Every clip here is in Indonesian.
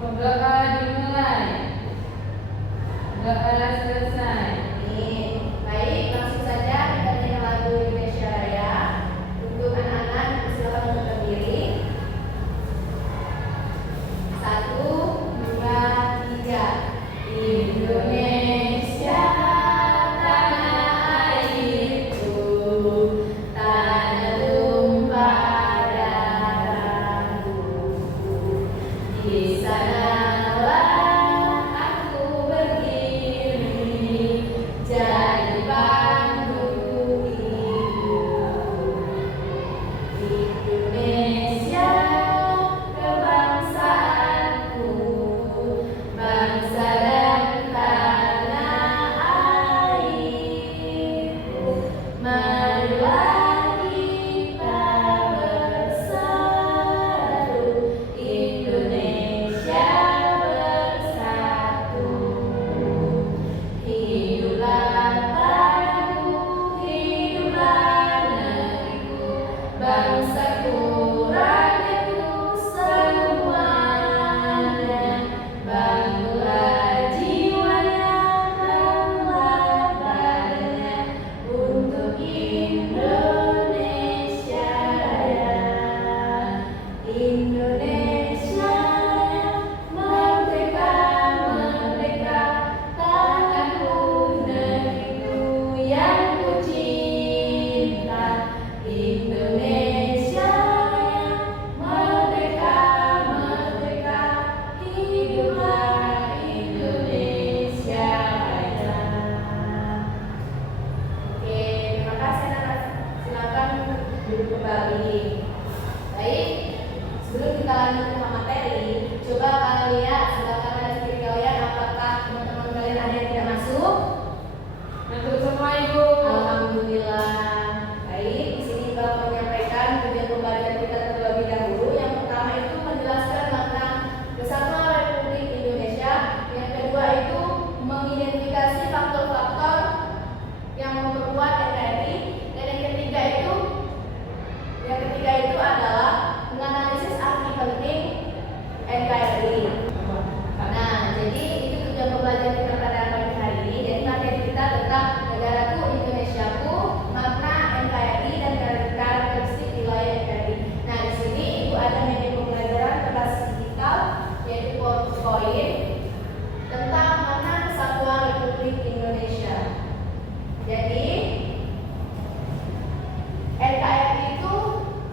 Pembelajaran dimulai. Pembelajaran selesai. Baik, langsung saja kita nyanyi lagu Indonesia Raya. Untuk anak-anak silakan untuk berdiri. 1, 2, 3. Indonesia tanah airku, tanah tumpah darahku. Di sanalah aku berdiri, jadi panggung hidup. Indonesia kebangsaanku, bangsa dan tanah airku. Marilah kita bersatu, Indonesia bersatu. Hiduplah tanahku, hiduplah negeriku, bangsaku, rakyatku semuanya. Bangunlah jiwanya, bangunlah badannya untuk Indonesia Raya. Indonesia merdeka, merdeka, tanahku, negeriku yang ku cinta. Indonesia merdeka, merdeka, hiduplah Indonesia Raya. Oke, terima kasih anak-anak. Silakan duduk kembali. Baik, sebelum kita lanjut ke materi, coba kalian lihat sebelah kanan dan kiri kalian, apakah teman-teman kalian ada yang tidak masuk? Masuk semua Ibu. Alhamdulillah. Baik, di sini kita menyampaikan tujuan pembelajaran kita terlebih dahulu. Yang pertama itu menjelaskan makna Kesatuan Republik Indonesia. Yang kedua itu mengidentifikasi faktor-faktor yang memperkuat NKRI. Dan yang ketiga itu adalah menganalisis arti penting NKRI. Nah, jadi itu tujuan pembelajaran kita pada pagi hari ini. Jadi materi kita tentang negaraku, Indonesiaku, makna NKRI dan karakteristik wilayah NKRI. Nah, di sini Ibu ada media pembelajaran berbasis digital, yaitu PowerPoint tentang makna Kesatuan Republik Indonesia. Jadi NKRI itu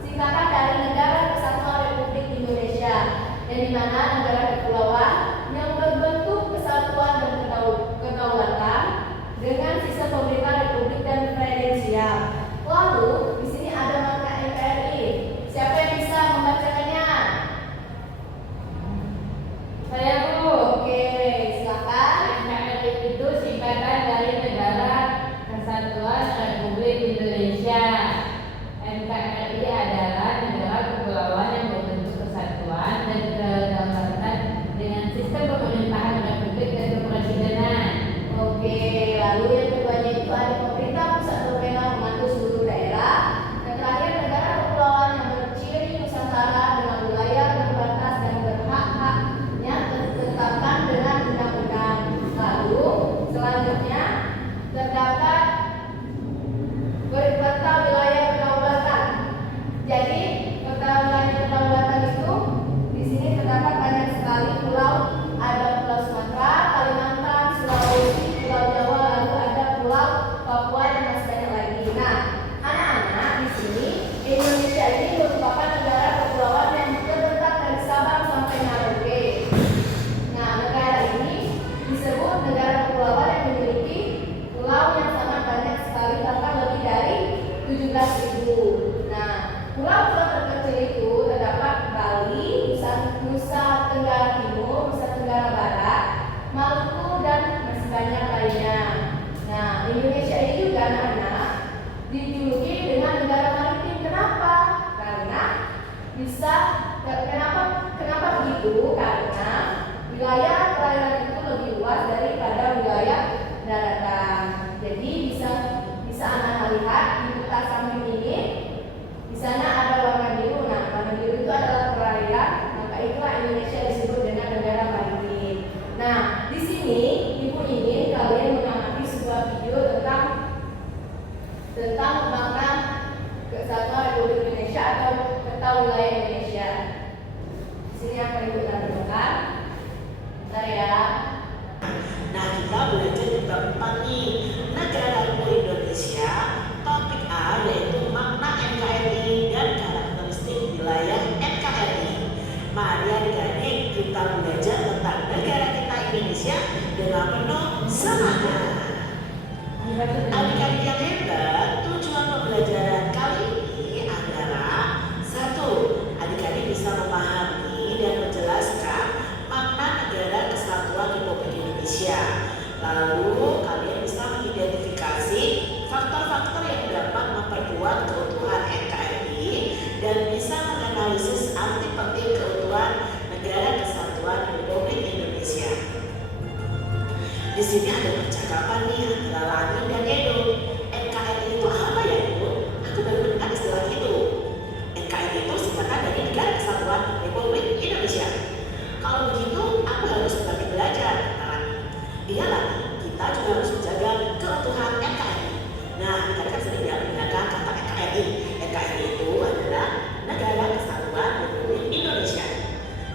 singkatan dari Negara Kesatuan Republik Indonesia, yang dimana negara kepulauan yang berbentuk kesatuan dan kedaulatan dengan sistem pemerintahan republik dan presidensial. Lalu di sini ada makna NKRI. Siapa yang bisa membacakannya? Saya Bu. Oke, silakan. NKRI itu singkatan dari Negara Kesatuan Republik Indonesia. NKRI adalah negara kepulauan yang berbentuk kesatuan dan kedaulatan dengan sistem pemerintahan republik dan kepresidenan. Oke, lalu yang keduanya itu ada pemerintah pusat berwenang mengatur seluruh daerah. Dan terakhir negara kepulauan yang berciri Nusantara dengan wilayah berbatas dan berhak-haknya ditetapkan dengan undang-undang. Lalu selanjutnya terdapat peta wilayah kedaulatan. Jadi peta wilayah kedaulatan itu di sini terdapat banyak sekali pulau. Ada Pulau Sumatera, Kalimantan, Sulawesi, Pulau Jawa, lalu ada Pulau Papua dan masih banyak lagi. Nah, anak-anak di sini Indonesia ini merupakan negara kepulauan yang terbentang dari Sabang sampai Merauke. Nah, negara ini disebut negara kepulauan yang memiliki pulau yang sangat banyak sekali, bahkan lebih dari 17.000. Nah, pulau-pulau terkecil itu terdapat Bali, Nusa Tenggara Timur, Nusa Tenggara Barat, Maluku, dan masih banyak lainnya. Nah, Indonesia ini juga anak-anak dijuluki dengan negara maritim. Kenapa? Karena kenapa begitu? Karena wilayah perairan itu lebih luas daripada wilayah daratan. Jadi bisa anak lihat di peta samping ini, di sana ada warna biru. Nah, warna biru itu adalah perairan. Maka itulah Indonesia disebut dengan negara Indonesia dengan penuh semangat. Adik-adik yang hebat, tujuan pembelajaran kali ini adalah satu, adik-adik bisa memahami dan menjelaskan makna negara kesatuan Republik Indonesia. Lalu kalian bisa mengidentifikasi faktor-faktor yang dapat memperkuat keutuhan NKRI dan bisa menganalisis arti penting keutuhan negara kesatuan Republik Indonesia. Di sini ada percakapan nih antara Lani dan Edo. NKRI itu apa ya Ibu? Aku baru mendengar istilah itu. NKRI itu singkatan dari Negara Kesatuan Republik Indonesia. Kalau begitu, aku harus banyak belajar. Iya Lani, kita juga harus menjaga keutuhan NKRI. Nah, tadi kan sering menggunakan kata NKRI. NKRI itu adalah Negara Kesatuan Republik Indonesia.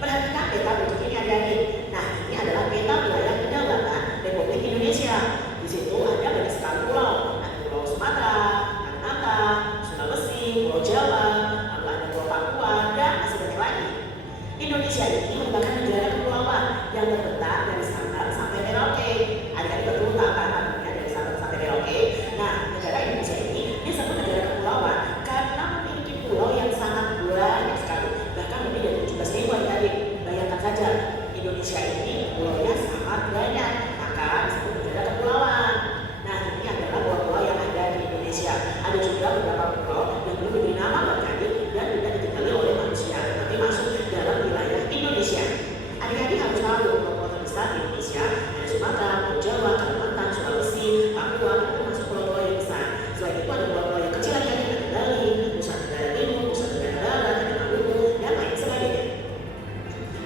Perhatikan peta bentuk ini adik-adik. Nah, ini adalah peta wilayah kedaulatan Republik Indonesia. Di situ ada banyak sekali pulau. Ada Pulau Sumatera, Kalimantan, Sulawesi, Pulau Jawa, lalu ada Pulau Papua, dan masih banyak lagi. Indonesia ini merupakan negara kepulauan yang terbentang dari Sabang sampai Merauke. Adik-adik betul tak kan artinya dari Sabang sampai Merauke? Nah, negara Indonesia ini disebut negara kepulauan karena memiliki pulau yang sangat banyak sekali, bahkan lebih dari 17.000 adik-adik. Bayangkan saja, Indonesia ini pulaunya sangat banyak, maka disebut negara kepulauan. Nah, ini adalah pulau-pulau yang ada di Indonesia. Ada juga beberapa pulau yang belum diberi nama adik-adik dan tidak dikenali oleh manusia, tapi masuk dalam wilayah Indonesia. Adik-adik harus tahu pulau-pulau terbesar di Indonesia ada Sumatera, Pulau Jawa, Kalimantan, Sulawesi, Papua, itu masuk pulau-pulau yang besar. Selain itu ada pulau-pulau yang kecil adik-adik, ada Bali, Nusa Tenggara Timur, Nusa Tenggara Barat, ada Maluku, dan lain sebagainya.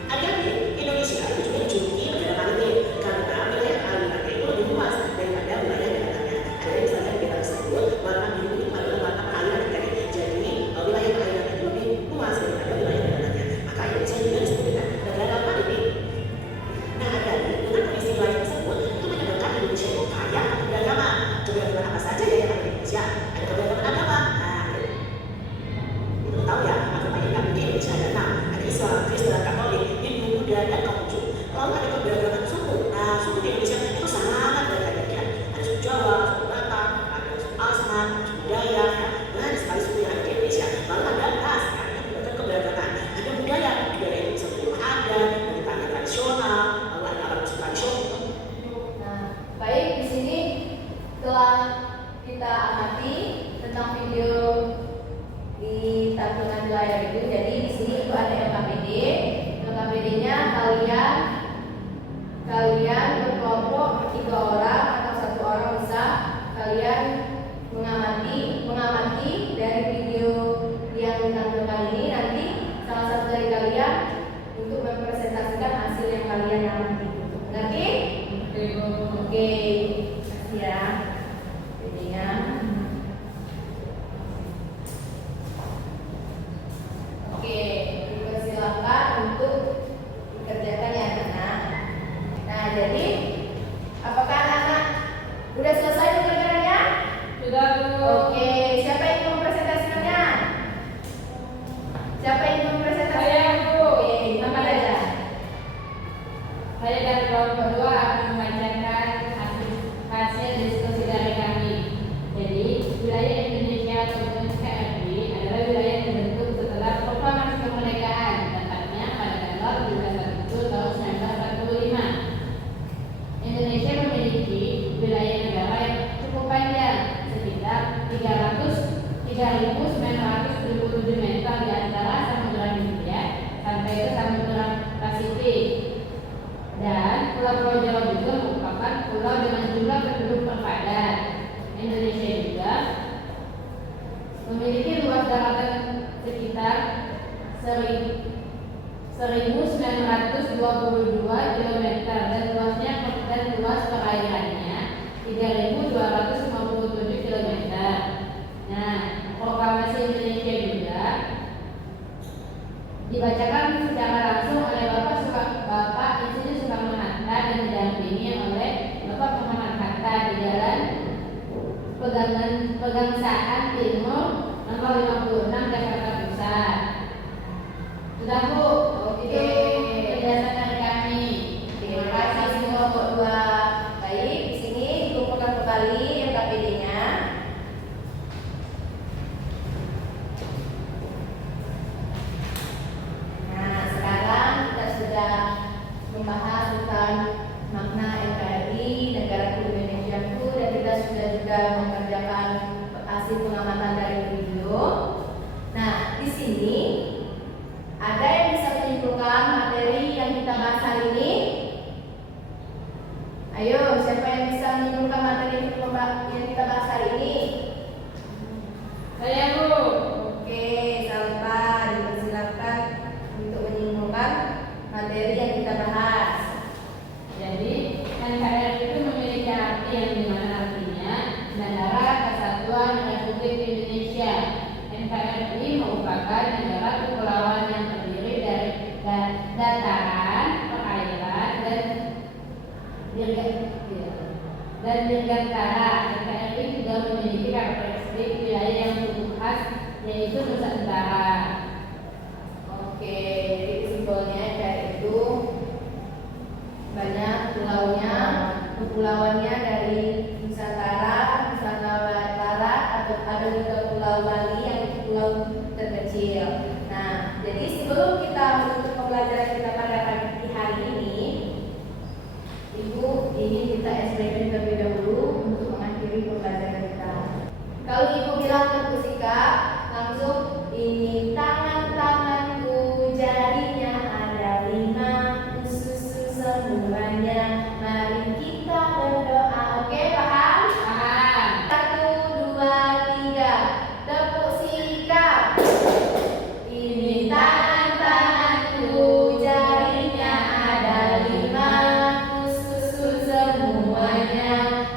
Adik-adik, Indonesia itu juga dijuluki negara maritim karena wilayah alirannya itu lebih luas daripada wilayah daratannya. Adik-adik bisa lihat di peta tersebut, warna biru ini adalah warna perairan adik-adik. Jadi wilayah perairannya itu lebih luas daripada wilayah daratannya. Maka Indonesia juga disebut dengan negara maritim. Nah, adik-adik, dengan kondisi wilayah tersebut itu menyebabkan Indonesia itu kaya akan beragama. Keberagaman apa saja ya yang ada di Indonesia? Ada keberagaman agama. Nah, kita tahu ya, agama yang ada di Indonesia ada 6. Ada Islam, Kristen, Katolik, Hindu, Buddha, dan Konghucu. Lalu ada keberagaman suku. Nah, suku di Indonesia itu sangat banyak ya. Ada suku Jawa, suku Batak, ada suku Asmat, suku Dayak, ya. Banyak sekali suku yang ada di Indonesia. Lalu ada ras, ya, yang menyebabkan keberagaman. Ada budaya itu bisa berupa adat, tari tradisional, lalu ada alat musik tradisional. Nah, baik, di sini telah kita amati tentang video di tabungan wilayah itu. Jadi di sini itu ada LKPD. LKPD-nya kalian berkelompok 3 orang atau 1 orang bisa kalian mengamati dari video yang ditampilkan ini. Nanti salah satu dari kalian untuk mempresentasikan hasil yang kalian amati. Mengerti? Oke, kasih ya. Videonya. Oke, dipersilakan untuk dikerjakan ya anak. Nah, jadi apakah anak-anak udah selesai pekerjaannya? Sudah, Bu. Oke, siapa yang mau mempresentasikannya? Siapa yang mau mempresentasikannya? Saya, Bu. Oke, nama aja. Saya dari kelompok 2 akan membacakan hasil diskusi dari kami. Jadi, wilayah Indonesia atau NKRI adalah wilayah yang terbentuk setelah proklamasi kemerdekaan, tepatnya pada tanggal 17 Agustus tahun 1945. Indonesia memiliki wilayah negara yang cukup panjang, sekitar 3.977 meter di antara Samudra Hindia sampai ke Samudra Pasifik. Dan Pulau-Pulau Jawa juga merupakan pulau dengan jumlah penduduk terpadat. Indonesia juga memiliki luas daratan sekitar 1.922 km dan luas perairannya 3.257 km. Nah, proklamasi Indonesia juga dibacakan secara langsung oleh Bapak Insinyur Soekarno-Hatta dan didampingi oleh Bapak Muhammad Hatta di Jalan Pegangsaan Timur nomor 56 Jakarta Pusat. Sudah, Bu? Oke. Penjelasan dari kami. kita bahas hari ini? Saya Bu. Oke, Salva dipersilakan untuk menyimpulkan materi yang kita bahas. Jadi NKRI itu memiliki arti yang dimana artinya Negara Kesatuan Republik Indonesia. NKRI merupakan negara kepulauan yang terdiri dari dataran, perairan, dan dirgantara. NKRI juga memiliki karakteristik wilayah yang cukup khas, yaitu Nusantara. Oke, jadi kesimpulannya kayak itu banyak pulaunya, kepulauannya dari Nusantara, Nusantara Barat, atau ada juga Pulau Bali yang pulau terkecil. Nah, jadi sebelum kita menutup pembelajaran kita pada pagi hari ini, Ibu ingin kita SPM terlebih dahulu untuk mengakhiri pembelajaran kita. Kalau Ibu bilang ke sikap, langsung ini tangan-tanganku jarinya ada 5, susu semuanya. Mari kita berdoa. Oke, paham? Paham. 1, 2, 3. Tepuk sikap. Ini tangan-tanganku jarinya ada 5, susu semuanya.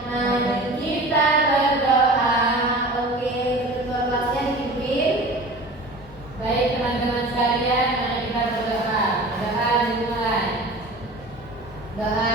Mari kita berdoa. Oke, ketua kelasnya dipimpin. Baik teman-teman sekalian, mari kita berdoa. Doa dimulai. Doa